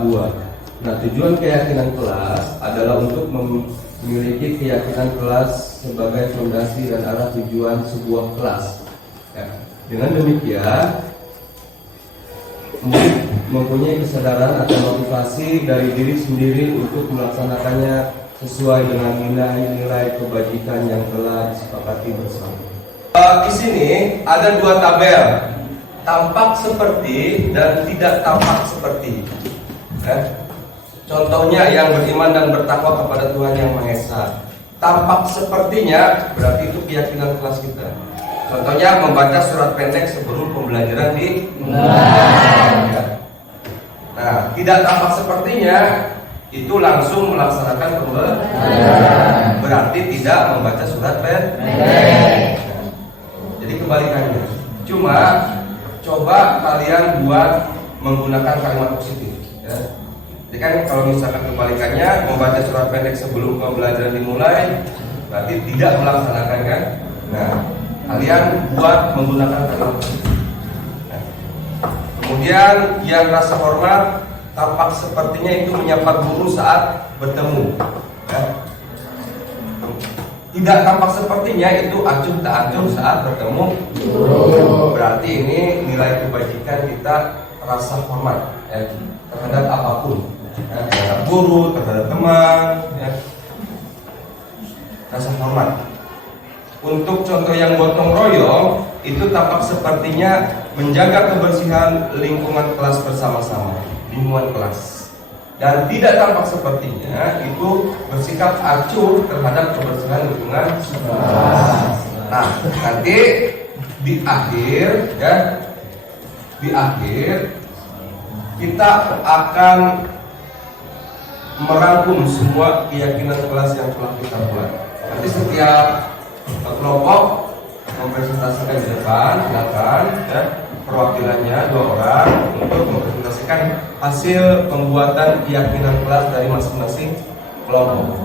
bab 2. Nah, tujuan keyakinan kelas adalah untuk memiliki keyakinan kelas sebagai fondasi dan arah tujuan sebuah kelas. Ya. Dengan demikian, murid mempunyai kesadaran atau motivasi dari diri sendiri untuk melaksanakannya sesuai dengan nilai-nilai kebajikan yang telah disepakati bersama. Di sini ada dua tabel, tampak seperti dan tidak tampak seperti. Contohnya yang beriman dan bertakwa kepada Tuhan Yang Maha Esa. Tampak sepertinya berarti itu keyakinan kelas kita. Contohnya membaca surat pendek sebelum pembelajaran dimulai. Nah, tidak tampak sepertinya itu langsung melaksanakan pembelajaran. Berarti tidak membaca surat pendek. Jadi kebalikannya. Cuma coba kalian buat menggunakan kalimat positif. Ya. Jadi kan kalau misalkan kebalikannya membaca surat pendek sebelum pembelajaran dimulai, berarti tidak melaksanakan kan? Nah, kalian buat menggunakan kalimat positif. Nah, kemudian yang rasa hormat tampak sepertinya itu menyapa guru saat bertemu. Ya. Tidak tampak sepertinya itu acuh tak acuh saat bertemu. Berarti ini nilai kebajikan kita rasa hormat ya, terhadap apapun. Terhadap guru, terhadap teman, ya. Rasa hormat. Untuk contoh yang gotong royong, itu tampak sepertinya menjaga kebersihan lingkungan kelas bersama-sama, lingkungan kelas. Dan tidak tampak sepertinya itu bersikap acuh terhadap kebersihan lingkungan kelas. Nah, nanti di akhir, ya, di akhir kita akan merangkum semua keyakinan kelas yang telah kita buat. Nanti setiap kelompok mempresentasikan di depan, silakan ya, perwakilannya 2 orang untuk mempresentasikan hasil pembuatan keyakinan kelas dari masing-masing kelompok.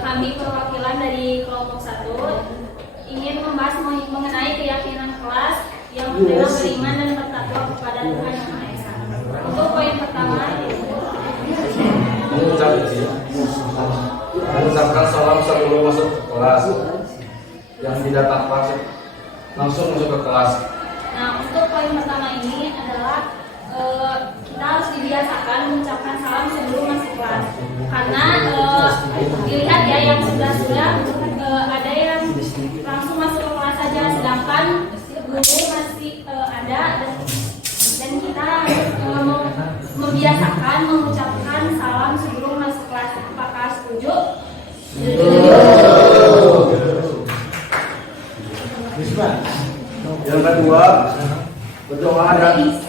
Kami perwakilan dari kelompok 1 ingin membahas mengenai keyakinan kelas yang beriman dan bertakwa kepada Tuhan Yang Maha Esa. Untuk poin pertama, mengucapkan salam sebelum masuk ke kelas. Yang tidak tampak langsung masuk ke kelas. nah untuk poin pertama ini adalah kita harus dibiasakan mengucapkan salam sebelum masuk kelas. Karena dilihat ya yang sudah ada yang langsung masuk ke kelas saja, sedangkan guru masih ada dan kita membiasakan mengucapkan salam sebelum masuk kelas. Apakah setuju? Yang kedua,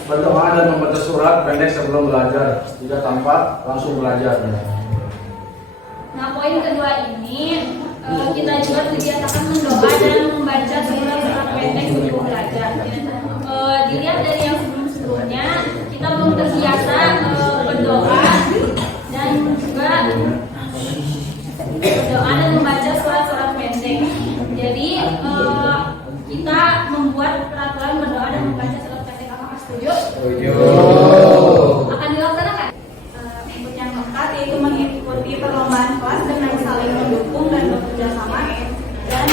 berdoa dan membaca surat pendek sebelum belajar. Tidak tampak langsung belajar. Nah, poin kedua ini kita juga dibiasakan mendoa dan membaca surat-surat pendek sebelum belajar. Dilihat dari yang sebelum-sebelumnya, kita belum terbiasa berdoa dan juga berdoa dan membaca surat-surat pendek. dan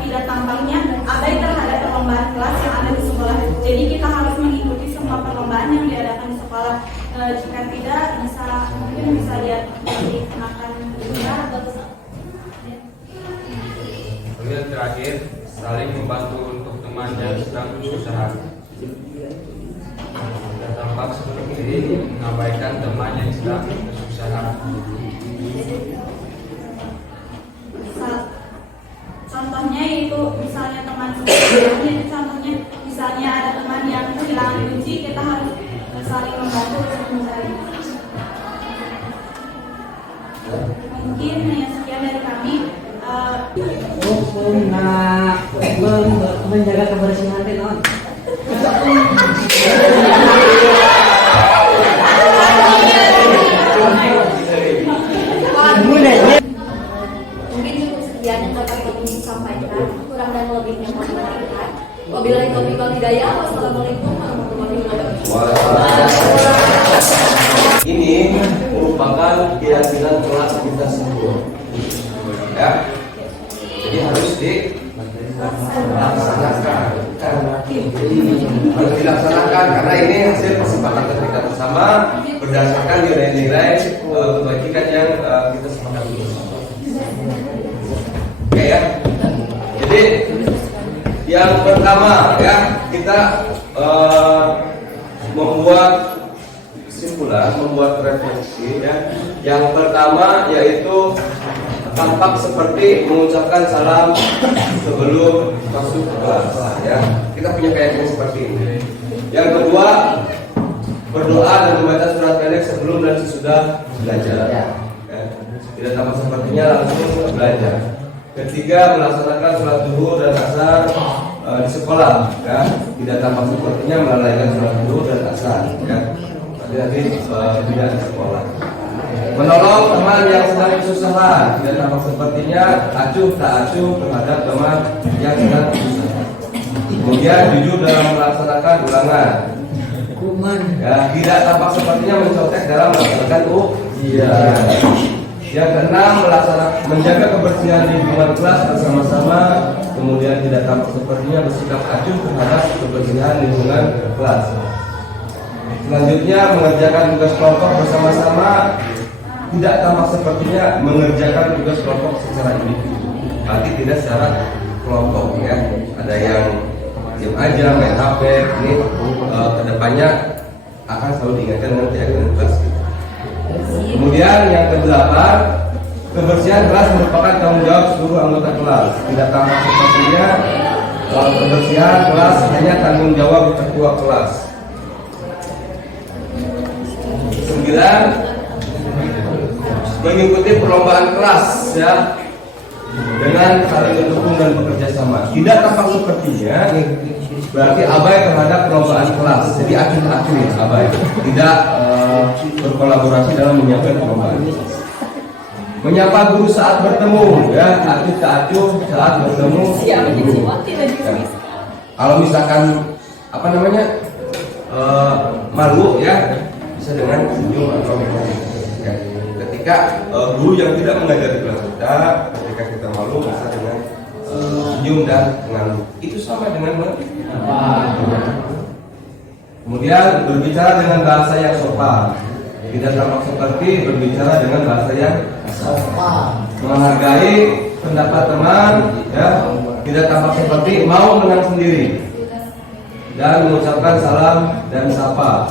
tidak tampaknya abai terhadap perlombaan kelas yang ada di sekolah. Jadi kita harus mengikuti semua perlombaan yang diadakan di sekolah. Jika tidak, mungkin bisa dikenakan denda. Kemudian terakhir, saling membantu untuk teman yang sedang kesusahan. Dan tampak seperti mengabaikan teman yang sedang kesusahan. Contohnya itu misalnya teman sebelumnya, itu contohnya misalnya ada teman yang kehilangan kunci, kita harus saling membantu untuk mencari. Mungkin yang sekian dari kami. Menjaga kebersihan itu non. Mungkin cukup sekian yang dapat kami sampaikan. Kurang dan lebihnya mohon maaf. Wabillahi taufiq wal hidayah. Wassalamualaikum warahmatullahi wabarakatuh. Ini merupakan keyakinan kelas kita semua. Ya, jadi harus dilaksanakan. Harus dilaksanakan karena ini hasil kesepakatan kita bersama berdasarkan nilai-nilai kebajikan yang kita sepakati bersama. Oke ya. Jadi yang pertama ya kita membuat kesimpulan, membuat refleksi ya. Yang pertama yaitu tampak seperti mengucapkan salam sebelum masuk ke kelas ya. Kita punya keyakinan seperti ini. Yang kedua, berdoa dan membaca surat pendek sebelum dan sesudah belajar ya. Tidak tampak sepertinya langsung belajar. Ketiga, melaksanakan sholat zuhur dan asar di sekolah ya. Tidak tampak sepertinya melalaikan sholat zuhur dan asar ya. Tapi tidak di sekolah. Menolong teman yang sedang kesusahan, tidak tampak sepertinya acuh tak acuh terhadap teman yang sedang kesusahan. Kemudian jujur dalam melaksanakan ulangan. Ya, tidak tampak sepertinya mencontek dalam melaksanakan ujian. Yang keenam, menjaga kebersihan lingkungan kelas bersama-sama. Kemudian tidak tampak sepertinya bersikap acuh terhadap kebersihan lingkungan kelas. Selanjutnya, mengerjakan tugas kelompok bersama-sama. Tidak tampak sepertinya mengerjakan tugas kelompok secara individu, berarti tidak secara kelompok ya. Ada yang diam aja main HP. Ini kedepannya akan selalu diingatkan dengan keyakinan kelas kita. Kemudian yang kedelapan, kebersihan kelas merupakan tanggung jawab seluruh anggota kelas. Tidak tampak sepertinya kebersihan kelas hanya tanggung jawab ketua kelas. 9, mengikuti perlombaan kelas ya dengan saling mendukung dan bekerja sama. Tidak tampak sepertinya berarti abai terhadap perlombaan kelas. Jadi acuh-acuh ya abai. Tidak berkolaborasi dalam menyiapkan perlombaan. Menyapa guru saat bertemu ya, acuh tak acuh saat bertemu. Ya. Kalau misalkan apa namanya malu ya, bisa dengan senyum atau ya. Ketika guru yang tidak mengajar di kelas kita, ketika kita malu bisa dengan senyum dan mengangguk. Itu sama dengan kemudian berbicara dengan bahasa yang sopan. Tidak tampak seperti berbicara dengan bahasa yang sopan. Menghargai pendapat teman, ya. Tidak tampak seperti mau menang sendiri. Dan mengucapkan salam dan sapa.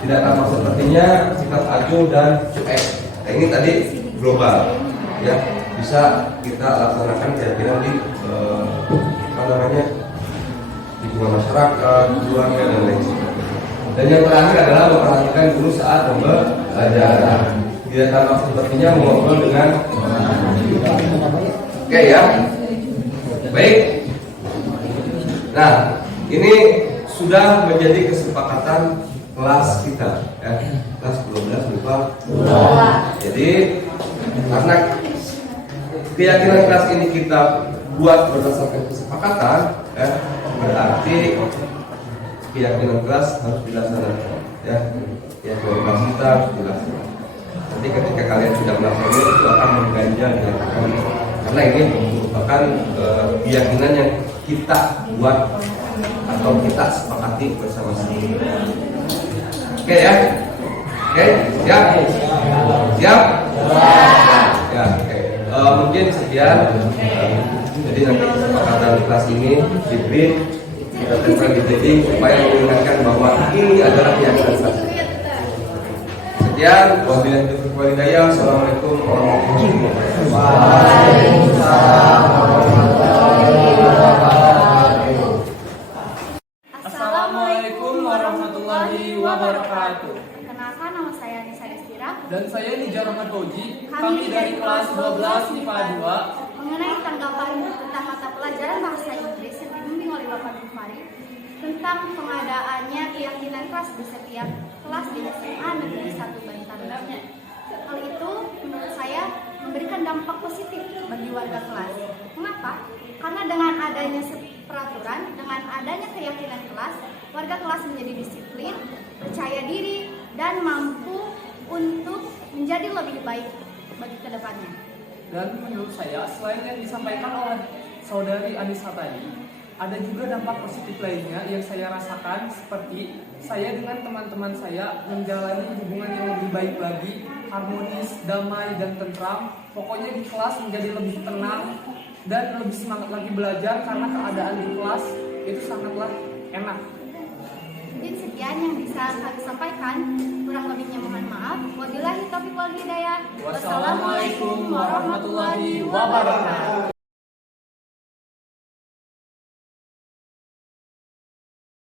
Tidak tampak sepertinya sikap acuh dan cuek. Nah, ini tadi global, ya bisa kita laksanakan keyakinan di lingkungan masyarakat, keluarga dan lain sebagainya. Dan yang terakhir adalah memperhatikan guru saat pembelajaran. Tidak tampak sepertinya mengobrol dengan oke ya, baik. Nah, ini sudah menjadi kesepakatan kelas kita ya, kelas 12 lupa. Jadi karena keyakinan kelas ini kita buat berdasarkan kesepakatan ya, berarti keyakinan kelas harus dilaksanakan ya. Keyakinan kelas kita harus dilaksanakan. Nanti ketika kalian sudah melaksanakan itu akan mengganjal ya, karena ini merupakan keyakinan yang kita buat atau kita sepakati bersama-sama. Oke ya? Oke, siap? Siap? Ya, oke. Mungkin sekian. Jadi nanti kesepakatan kelas ini di print, kita tempel di dinding supaya mengingatkan bahwa ini adalah keyakinan kelas. Sekian, wabillahi taufiq wal hidayah. Assalamualaikum warahmatullahi wabarakatuh. Assalamualaikum warahmatullahi wabarakatuh. Perkenalkan, nama saya Nisa Destira. Dan saya Nija Rahmat Koji. Kami dari kelas 12 IPA 2. Mengenai tanggapan tentang mata pelajaran bahasa Inggris yang dibimbing oleh Bapak Gufari tentang pengadaannya keyakinan kelas di setiap kelas di SMA Negeri 1 Bantar. Hal itu menurut saya memberikan dampak positif bagi warga kelas. Mengapa? Karena dengan adanya peraturan, dengan adanya keyakinan kelas, warga kelas menjadi disiplin, percaya diri, dan mampu untuk menjadi lebih baik bagi kedepannya. Dan menurut saya, selain yang disampaikan oleh saudari Anissa tadi, ada juga dampak positif lainnya yang saya rasakan, seperti saya dengan teman-teman saya menjalani hubungan yang lebih baik lagi, harmonis, damai, dan tentram. Pokoknya di kelas menjadi lebih tenang dan lebih semangat lagi belajar karena keadaan di kelas itu sangatlah enak. Mungkin sekian yang bisa kami sampaikan. Kurang lebihnya mohon maaf. Wabillahi taufiq wal hidayah. Wassalamualaikum warahmatullahi wabarakatuh.